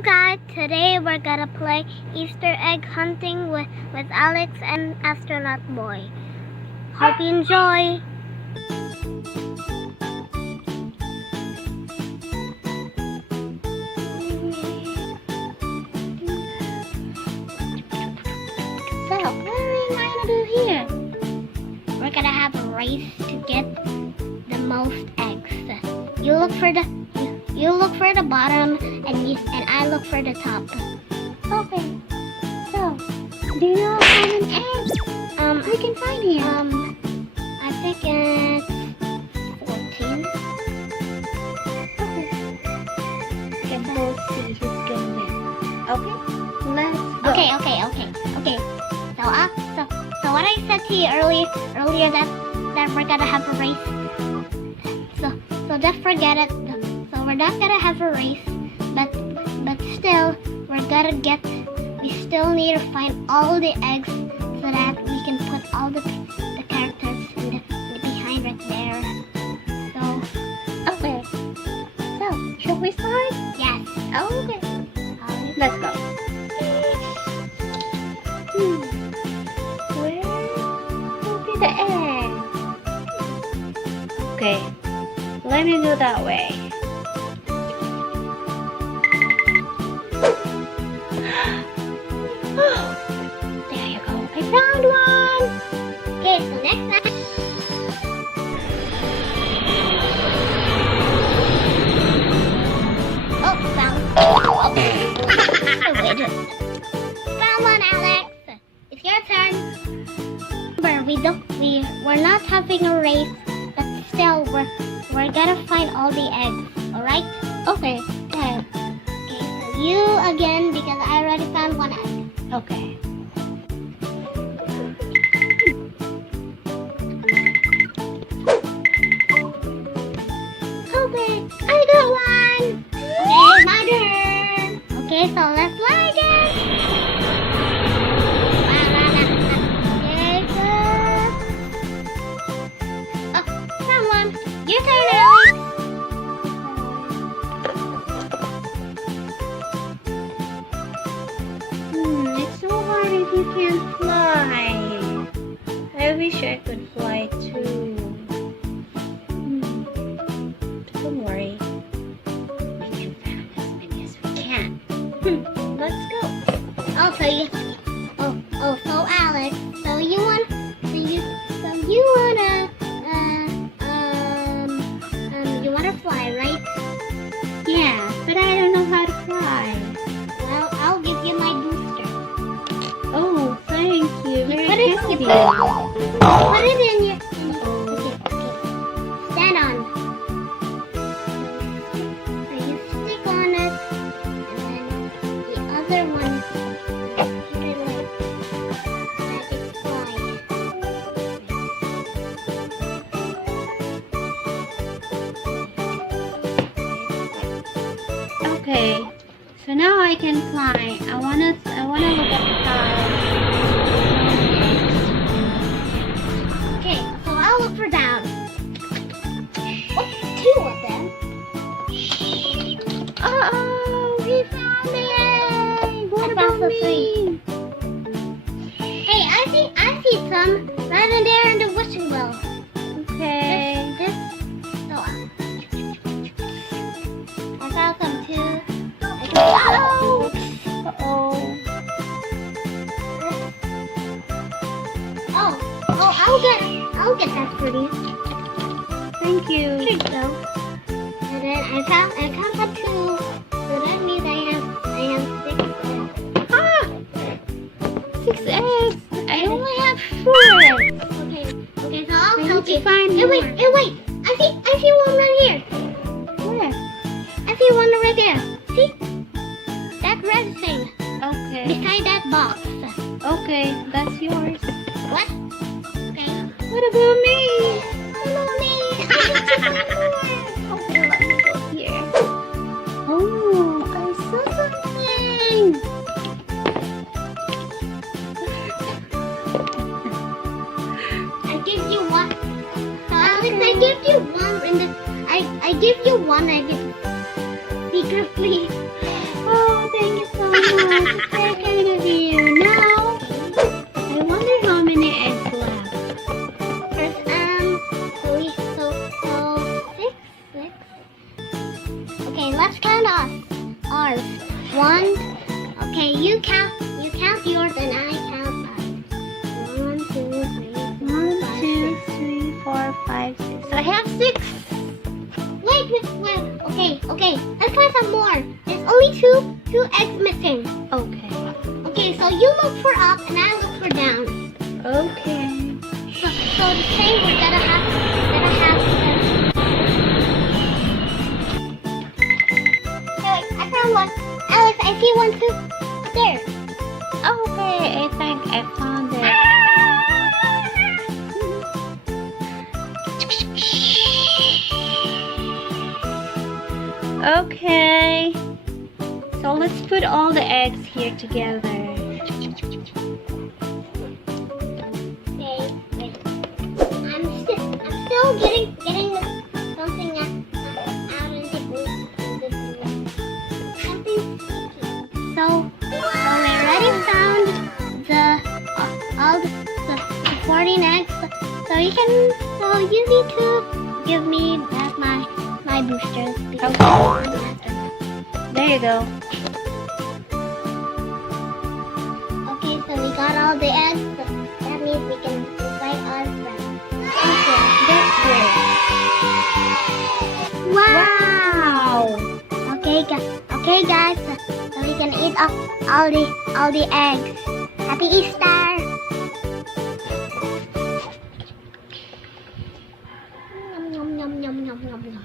Hello guys, today we're gonna play Easter egg hunting with Alex and Astronaut Boy. Hope you enjoy! So, what are we gonna do here? We're gonna have a race to get the most eggs. You look for the bottom and I look for the top. Okay. So, do you know how many eggs we can find here? I think it's 14. Okay. Can both see who's gonna win. Okay, let's go. Okay. So what I said to you earlier that we're gonna have a race. So just forget it. So we're not gonna have a race, but still we still need to find all the eggs so that we can put all the characters in the behind right there. So Okay. So, shall we start? yes. Okay. Let's go. Where will be the egg? Okay. Let me go that way. There you go. I found one. Okay, so next time. Oh, found. Found one, Alex. It's your turn. Remember, we're not having a race, but still we're gonna find all the eggs. All right? Okay. Okay. So you again because I already found one egg. Okay. Okay, I got one. Okay, my turn. Okay, so let's fly again. Okay, good. Oh, found one. Your turn, Alex. It's so hard if you can't fly. I wish I could fly too. Don't worry. We can find as many as we can. Let's go. Oh, so Alex, so you wanna fly, right? Yeah, but I don't know how to fly. Well, I'll give you my booster. Oh, thank you. Very Put it- kind of you. Put it in your. Okay. Stand on. So you stick on it, and then the other one. Put it like it's flying. Okay, so now I can fly. I wanna look at the clouds. Okay, so I'll look for down. Oh, two of them. Oh, he found the egg. What I about found the me? Hey, I see some right in there in the wishing well. Okay. This. So, I found some too. Uh-oh. Uh-oh. Oh, I'll get that for you. Thank you. Here you go. And then I found some two. So that means I have 6 eggs. 6 eggs. I only have 4 eggs. Okay, so I'll I help need you. to find Hey, wait. I see one right here. Where? I see one right there. See? That red thing Okay. beside that box. Okay, that's yours. What? Okay. What about me? Follow me. Okay, let me go here. Oh, I saw something. I give you one. So Alex, I give you one in the. I give you one. I give secretly. Oh, only two eggs missing. Okay. Okay, so you look for up and I look for down. Okay. So the same we're gonna have Alex, I found one. Alex, I see one too. There. Okay, I think I found it. Okay. So let's put all the eggs here together. Okay, wait. I'm still getting something out of the booth. Something sticky. So we already found all the 14 eggs. So you need to give me back my boosters. There you go. Okay, so we got all the eggs. That means we can invite our friends. That's great. Wow! Okay, guys. So we can eat up all the eggs. Happy Easter! Yum yum yum yum yum yum.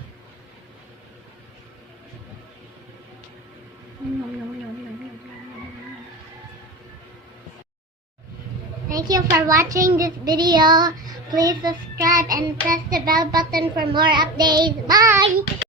Thank you for watching this video. Please subscribe and press the bell button for more updates. Bye!